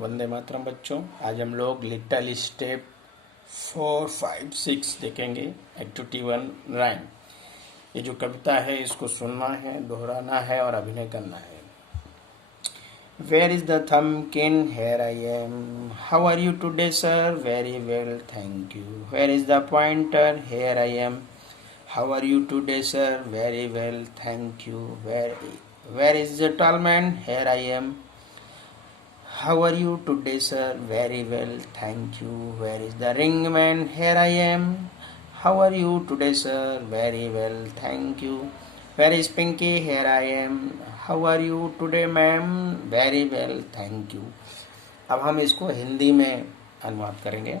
वंदे मातरम बच्चों। आज हम लोग लिटिल स्टेप 4, 5, 6 देखेंगे। Activity 1 rhyme. ये जो कविता है इसको सुनना है, दोहराना है और अभिनय करना है। Where is the thumbkin? Here I am. How are you today, sir? Very well, thank you. Where is the pointer? Here I am. How are you today, sir? Very well, thank you. Where is the tall man? Here I am. How are you today, sir? Very well, thank you. Where is the ring man? Here I am. How are you today, sir? Very well, thank you. Where is Pinky? Here I am. How are you today, ma'am? Very well, thank you. अब हम इसको हिंदी में अनुवाद करेंगे।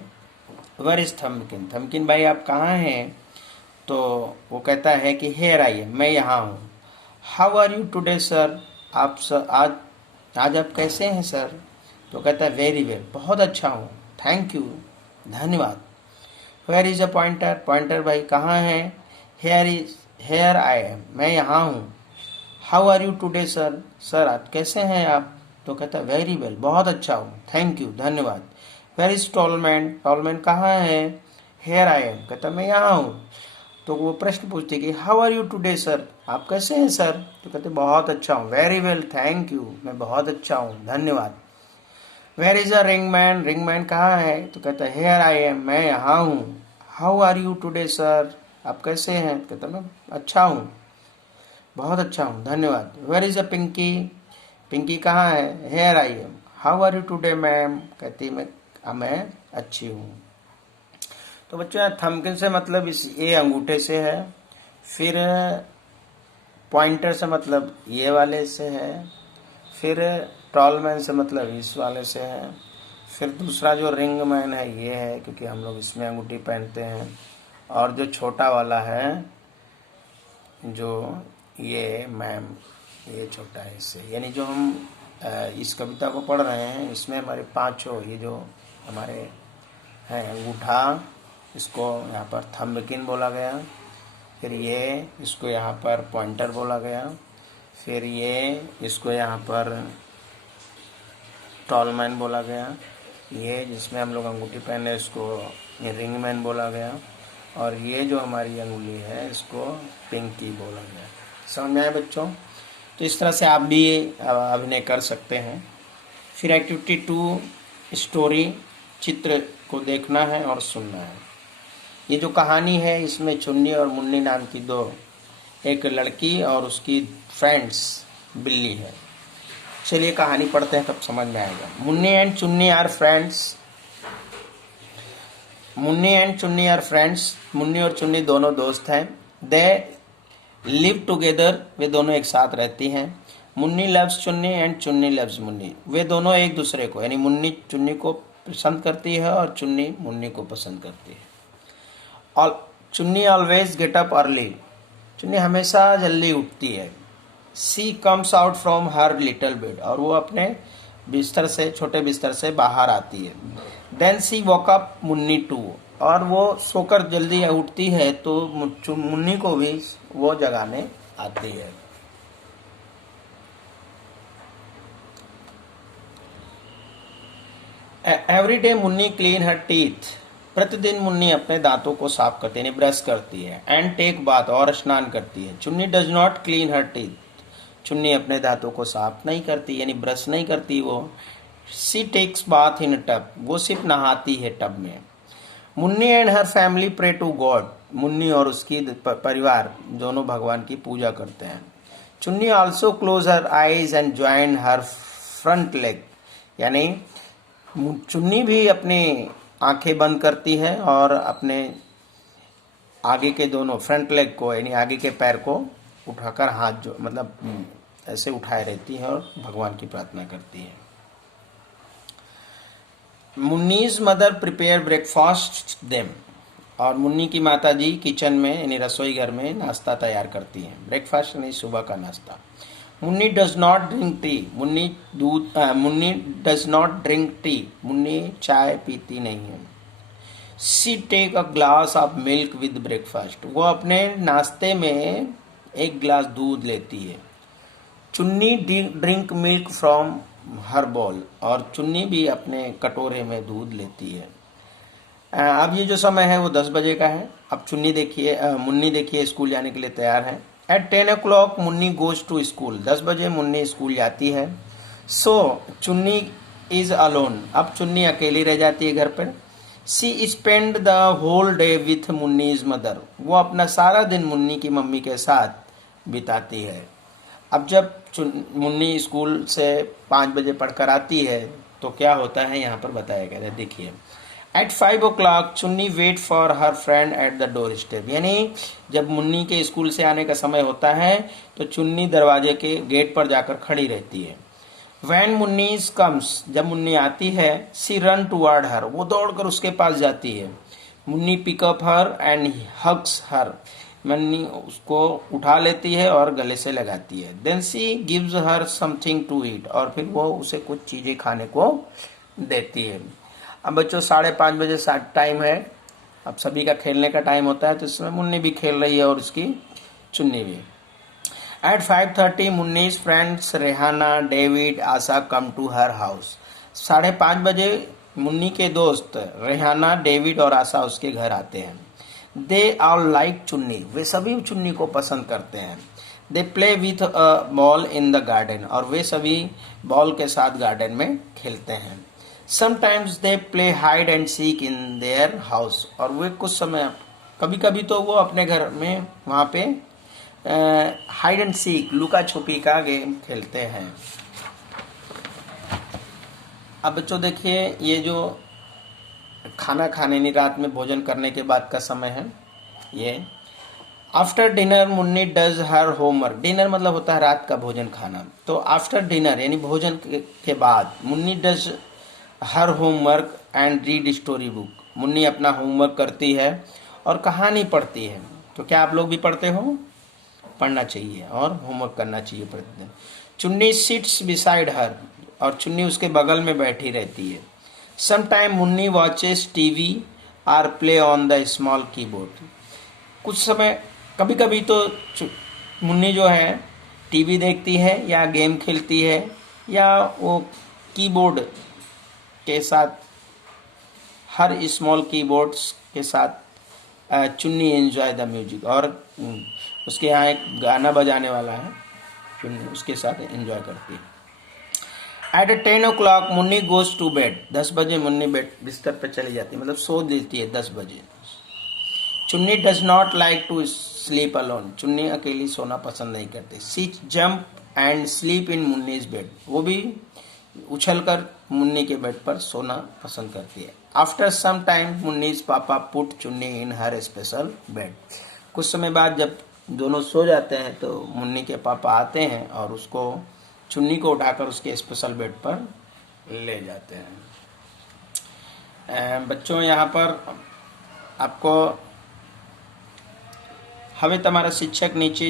Where is थम्किन? थम्किन भाई आप कहाँ हैं? तो वो कहता है कि here I am, मैं यहाँ हूँ। How are you today, sir? आज आप कैसे हैं सर? तो कहता है वेरी वेल, बहुत अच्छा हूँ। थैंक यू, धन्यवाद। Where is a pointer? Pointer भाई कहाँ है? हेयर आई एम, मैं यहाँ हूँ। How are you today sir? Sir आज कैसे हैं आप? तो कहता है वेरी वेल, बहुत अच्छा हूँ। थैंक यू, धन्यवाद। Where is tall man? टॉलमैन कहाँ है? हेयर आई एम, कहता मैं यहाँ हूँ। तो वो प्रश्न पूछते कि how are you today sir? आप कैसे हैं सर? तो कहते बहुत अच्छा हूँ। वेरी वेल, थैंक यू, मैं बहुत अच्छा हूँ, धन्यवाद। Where is a ring man? Ring man कहाँ है? तो कहता है हेयर आई एम, मैं यहाँ हूँ। How are you today sir? आप कैसे हैं? कहता मैं अच्छा हूँ, बहुत अच्छा हूँ, धन्यवाद। Where is a pinky? Pinky कहाँ है? Here I am. How are you today ma'am? कहती मैं अच्छी हूँ। तो बच्चों थम्बकिन से मतलब इस ये अंगूठे से है, फिर पॉइंटर से मतलब ये वाले से है, फिर टॉल मैन से मतलब इस वाले से है, फिर दूसरा जो रिंग मैन है ये है क्योंकि हम लोग इसमें अंगूठी पहनते हैं, और जो छोटा वाला है जो ये मैम, ये छोटा है इससे। यानी जो हम इस कविता को पढ़ रहे हैं इसमें हमारे पांचों ये जो हमारे हैं अंगूठा, इसको यहाँ पर थम्बकिन बोला गया, फिर ये इसको यहाँ पर पॉइंटर बोला गया, फिर ये इसको यहाँ पर टॉल मैन बोला गया, ये जिसमें हम लोग अंगूठी पहने इसको रिंग मैन बोला गया, और ये जो हमारी अंगुली है इसको पिंकी बोला गया। समझ में आया बच्चों? तो इस तरह से आप भी अभिनय कर सकते हैं। फिर एक्टिविटी 2 स्टोरी, चित्र को देखना है और सुनना है। ये जो कहानी है इसमें चुन्नी और मुन्नी नाम की एक लड़की और उसकी फ्रेंड्स बिल्ली है। चलिए कहानी पढ़ते हैं तब समझ में आएगा। मुन्नी एंड चुन्नी आर फ्रेंड्स। मुन्नी एंड चुन्नी आर फ्रेंड्स। मुन्नी और चुन्नी दोनों दोस्त हैं। दे लिव टुगेदर, वे दोनों एक साथ रहती हैं। मुन्नी लव्स चुन्नी एंड चुन्नी लव्स मुन्नी, वे दोनों एक दूसरे को यानी मुन्नी चुन्नी को पसंद करती है और चुन्नी मुन्नी को पसंद करती है। चुन्नी ऑलवेज गेट अप अर्ली, चुन्नी हमेशा जल्दी उठती है। She comes out from her little bed, और वो अपने बिस्तर से, छोटे बिस्तर से बाहर आती है। Then she wake up Munni too, और वो सोकर जल्दी उठती है तो मुन्नी को भी वो जगाने आती है। एवरी डे मुन्नी क्लीन हर टीथ, प्रतिदिन मुन्नी अपने दांतों को साफ करती है यानी ब्रश करती है। एंड टेक बाथ, और स्नान करती है। चुन्नी does not clean her teeth, चुन्नी अपने दांतों को साफ नहीं करती यानी ब्रश नहीं करती वो। She takes bath in tub, वो सिर्फ नहाती है टब में। Munni and her family pray to god, Munni और उसकी परिवार दोनों भगवान की पूजा करते हैं। चुन्नी also close her eyes and join her front leg, यानी चुन्नी भी अपनी आंखें बंद करती है और अपने आगे के दोनों फ्रंट लेग को यानी आगे के पैर को उठाकर हाथ जो मतलब ऐसे उठाए रहती है और भगवान की प्रार्थना करती है। मुन्नीज मदर प्रिपेयर ब्रेकफास्ट देम, और मुन्नी की माता जी किचन में यानी रसोई घर में नाश्ता तैयार करती हैं। ब्रेकफास्ट यानी सुबह का नाश्ता। Munni does not drink tea, Munni does not drink tea, Munni चाय पीती नहीं है। She take a glass of milk with breakfast, वो अपने नाश्ते में एक गिलास दूध लेती है। चुन्नी drink milk from her ball, और चुन्नी भी अपने कटोरे में दूध लेती है। अब ये जो समय है वो 10 बजे का है। अब चुन्नी देखिए, मुन्नी देखिए स्कूल जाने के लिए तैयार है। At 10 o'clock Munni goes to school, 10 बजे मुन्नी स्कूल जाती है। सो चुन्नी इज अलोन, अब चुन्नी अकेली रह जाती है घर पर। She spend the whole day with Munni's mother, वो अपना सारा दिन मुन्नी की मम्मी के साथ बिताती है। अब जब मुन्नी स्कूल से 5 बजे पढ़कर आती है तो क्या होता है यहाँ पर बताया गया है, देखिए। Eight 5 o'clock Chunni wait for her friend at the door step, यानी जब मुन्नी के स्कूल से आने का समय होता है तो चुन्नी दरवाजे के गेट पर जाकर खड़ी रहती है। वैन मुन्नी कम्स, जब मुन्नी आती है, सी रन टुवर्ड हर, वो दौड़कर उसके पास जाती है। Munni pick up her and hugs her, Munni उसको उठा लेती है और गले से लगाती है। Then she gives her something to eat, और फिर वो उसे कुछ चीजें खाने को देती है। अब बच्चों 5:30 बजे टाइम है, अब सभी का खेलने का टाइम होता है, तो इसमें मुन्नी भी खेल रही है और उसकी चुन्नी भी। At 5:30 Munni's friends Rehana David Asha come to her house, 5:30 बजे मुन्नी के दोस्त रेहाना डेविड और आशा उसके घर आते हैं। दे ऑल लाइक चुन्नी, वे सभी चुन्नी को पसंद करते हैं। They play with a ball in the garden, और वे सभी बॉल के साथ गार्डन में खेलते हैं। Sometimes they play hide and seek in their house, और वे कुछ समय कभी कभी तो वो अपने घर में वहाँ पे हाइड एंड सीक, लुका छुपी का गेम खेलते हैं। अब बच्चों देखिए, ये जो खाना खाने नहीं, रात में भोजन करने के बाद का समय है ये। After dinner Munni does her homework, dinner मतलब होता है रात का भोजन खाना, तो आफ्टर डिनर यानी भोजन के बाद Munni does her homework and read story book, Munni अपना होमवर्क करती है और कहानी पढ़ती है। तो क्या आप लोग भी पढ़ते हो? पढ़ना चाहिए और होमवर्क करना चाहिए प्रतिदिन। चुन्नी सिट्स बिसाइड हर, और चुन्नी उसके बगल में बैठी रहती है। Sometime Munni watches TV or play on the small keyboard, कुछ समय कभी कभी तो मुन्नी जो है टीवी देखती है या गेम खेलती है, या वो कीबोर्ड के साथ, हर स्मॉल कीबोर्ड्स के साथ चुन्नी एंजॉय द म्यूजिक, और उसके यहाँ एक गाना बजाने वाला है, चुन्नी उसके साथ एंजॉय करती है। At 10 o'clock Munni goes to bed, 10 बजे मुन्नी बेड बिस्तर पर चली जाती है, मतलब सो देती है 10 बजे। Chunni does not like to sleep alone, Chunni अकेली सोना पसंद नहीं करती। She jump and sleep in Munni's bed, वो भी उछलकर मुन्नी के बेड पर सोना पसंद करती है। आफ्टर सम टाइम मुन्नीज पापा पुट चुन्नी इन हर स्पेशल बेड, कुछ समय बाद जब दोनों सो जाते हैं तो मुन्नी के पापा आते हैं और उसको, चुन्नी को उठाकर उसके स्पेशल बेड पर ले जाते हैं। बच्चों यहाँ पर आपको હવે તમારા શિક્ષક નીચે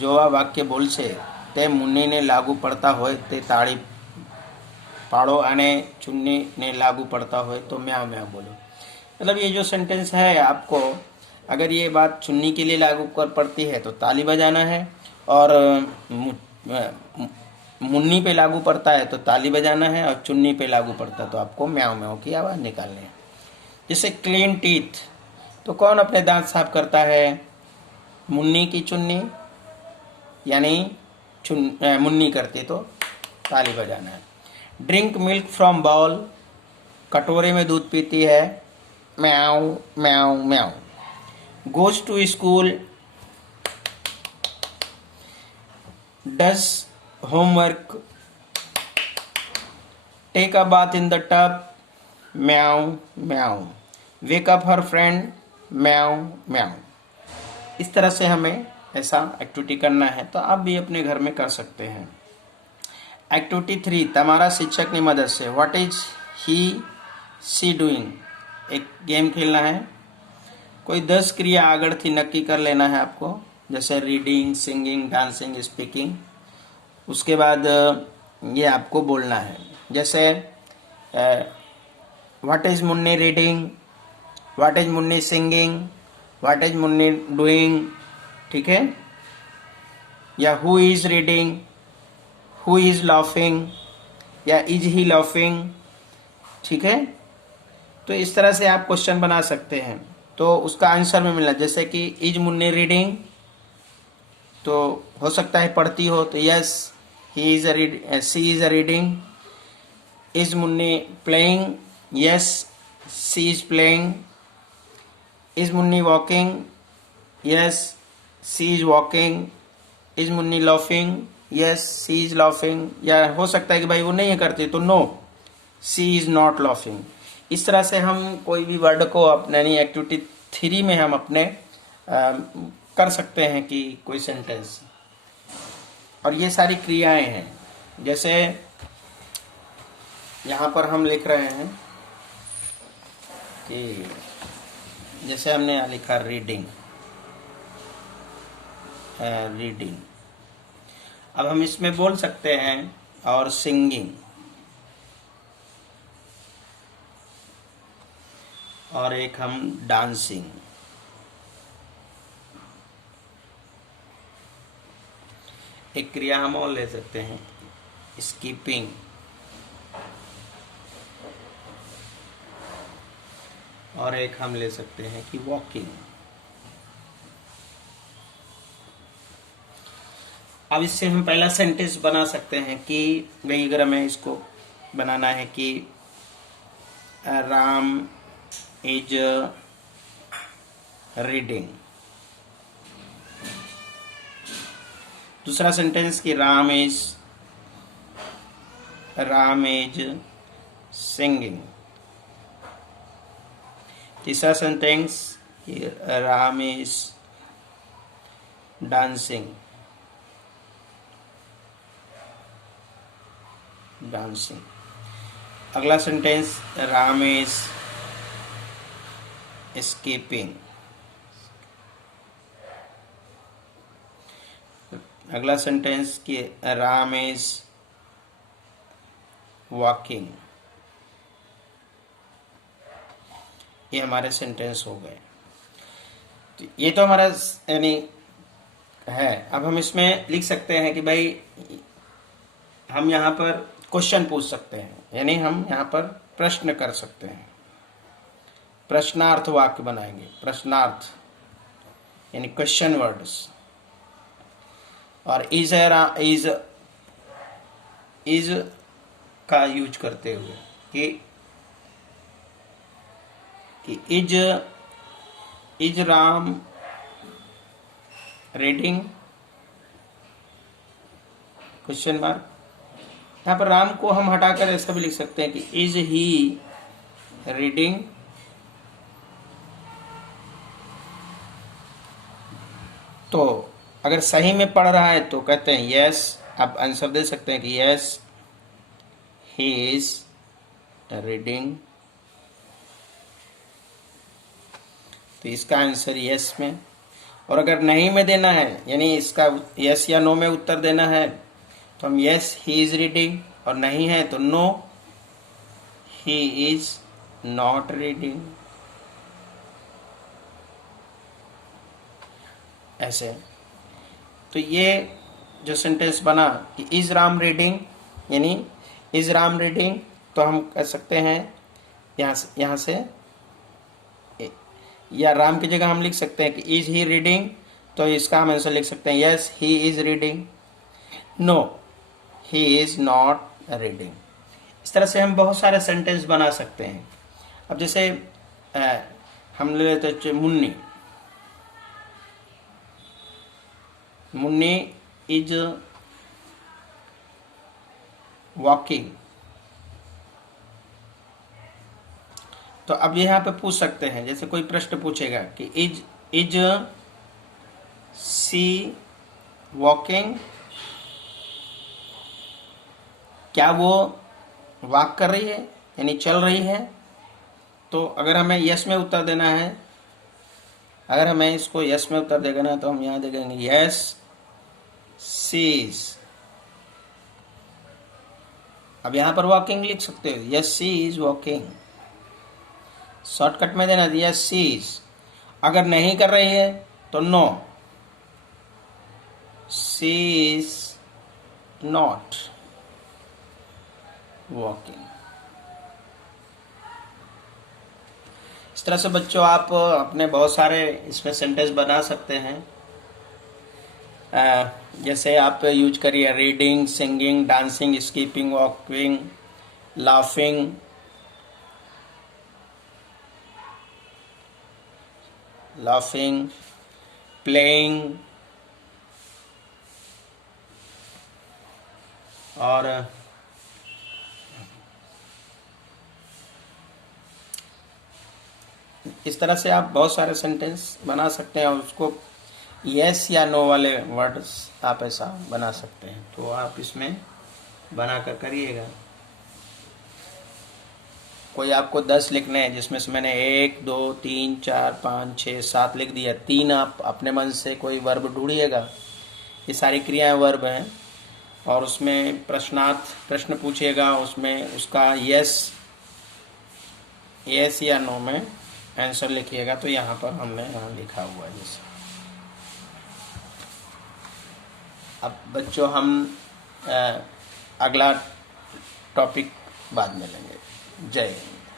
જોવા વાક્ય બોલશે તે મુન્નીને લાગુ પડતા હોય તે તાળી પાડો, અને ચુन्नीने लागू पड़ता हो तो म्याऊ म्याऊ बोलो। मतलब ये जो सेंटेंस है आपको, अगर ये बात चुन्नी के लिए लागू कर पड़ती है तो ताली बजाना है, और मुन्नी पे लागू पड़ता है तो ताली बजाना है, और चुन्नी पे लागू पड़ता है तो आपको म्याऊ म्याऊ की आवाज़ निकालनी है। जैसे क्लीन टीथ, तो कौन अपने दांत साफ करता है? मुन्नी की चुन्नी, यानी मुन्नी करती तो ताली बजाना है। ड्रिंक मिल्क फ्रॉम बाउल, कटोरे में दूध पीती है, म्याऊ म्याऊ म्याऊ। Goes to school, does homework, take a bath in the tub, म्याऊ म्याऊ। वेक अप हर फ्रेंड, म्याऊ म्याऊ। इस तरह से हमें ऐसा एक्टिविटी करना है, तो आप भी अपने घर में कर सकते हैं। एक्टिविटी 3, તમારા શિક્ષકની મદદ से, what is he she doing, एक गेम खेलना है। कोई 10 क्रिया આગળથી नक्की कर लेना है आपको, जैसे रीडिंग, सिंगिंग, डांसिंग, स्पीकिंग। उसके बाद ये आपको बोलना है, जैसे what is Munni reading, what is Munni singing, what is Munni doing, ठीक है। या who is reading, who is laughing, या इज ही लाफिंग, ठीक है। तो इस तरह से आप क्वेश्चन बना सकते हैं, तो उसका आंसर में मिलना, जैसे कि इज मुन्नी रीडिंग, तो हो सकता है पढ़ती हो, तो yes he is she is reading. Is Munni playing, yes she is playing. Is Munni walking, yes she is walking. Is Munni laughing, yes she is laughing. या हो सकता है कि भाई वो नहीं करती, तो no she is not laughing. इस तरह से हम कोई भी वर्ड को अपने यानी एक्टिविटी 3 में हम अपने कर सकते हैं कि कोई सेंटेंस। और ये सारी क्रियाएं हैं, जैसे यहाँ पर हम लिख रहे हैं कि जैसे हमने यहाँ लिखा रीडिंग, रीडिंग। अब हम इसमें बोल सकते हैं और सिंगिंग, और एक हम डांसिंग। एक क्रिया हम और ले सकते हैं स्कीपिंग, और एक हम ले सकते हैं कि वॉकिंग। अब इससे हम पहला सेंटेंस बना सकते हैं कि भाई अगर हमें इसको बनाना है कि राम इज रीडिंग। दूसरा सेंटेंस कि राम इज सिंगिंग। तीसरा सेंटेंस कि राम इज डांसिंग, अगला सेंटेंस राम इज escaping। अगला सेंटेंस कि राम इज वॉकिंग। ये हमारे सेंटेंस हो गए। तो ये तो हमारा यानी है। अब हम इसमें लिख सकते हैं कि भाई हम यहाँ पर क्वेश्चन पूछ सकते हैं, यानी हम यहाँ पर प्रश्न कर सकते हैं, प्रश्नार्थ वाक्य बनाएंगे। प्रश्नार्थ यानी क्वेश्चन वर्ड्स। और इज का यूज करते हुए कि is Ram reading, question mark. यहाँ पर राम को हम हटाकर ऐसा भी लिख सकते हैं कि इज ही रीडिंग। तो अगर सही में पढ़ रहा है तो कहते हैं यस, आप आंसर दे सकते हैं कि यस ही इज रीडिंग। तो इसका आंसर यस में। और अगर नहीं में देना है, यानी इसका यस या नो में उत्तर देना है, तो हम यस ही इज रीडिंग, और नहीं है तो no he is not reading. ऐसे। तो ये जो सेंटेंस बना कि इज राम रीडिंग, यानी इज राम रीडिंग, तो हम कह सकते हैं यहाँ से या राम की जगह हम लिख सकते हैं कि इज ही रीडिंग, तो इसका हम आंसर लिख सकते हैं yes he is reading, no he is not reading. इस तरह से हम बहुत सारे सेंटेंस बना सकते हैं। अब जैसे हम ले लेते हैं मुन्नी। Munni is walking. तो अब यहाँ पे पूछ सकते हैं, जैसे कोई प्रश्न पूछेगा कि इज सी वॉकिंग, क्या वो वॉक कर रही है यानी चल रही है। तो अगर हमें यस में उत्तर देना है, अगर हमें इसको यस में उत्तर देना है, तो हम यहाँ देखेंगे यस सी इज। अब यहाँ पर वॉकिंग लिख सकते हो, yes she is walking. Shortcut में देना यस सी इज। अगर नहीं कर रही है तो no she is not. Walking. इस तरह से बच्चों आप अपने बहुत सारे इसमें सेंटेंस बना सकते हैं। जैसे आप यूज करिए reading, singing, dancing, skipping, walking, laughing, playing, और इस तरह से आप बहुत सारे सेंटेंस बना सकते हैं और उसको यस या नो वाले वर्ड्स आप ऐसा बना सकते हैं। तो आप इसमें बना कर करिएगा। कोई आपको 10 लिखने हैं जिसमें से मैंने 1 2 3 4 5 6 7 लिख दिया, 3 आप अपने मन से कोई वर्ब ढूंढिएगा। ये सारी क्रियाएं वर्ब हैं और उसमें प्रश्न पूछिएगा, उसमें उसका यस या नो में आंसर लिखिएगा। तो यहाँ पर हमने यहाँ लिखा हुआ है जैसे। अब बच्चों हम अगला टॉपिक बाद में लेंगे। जय हिंद।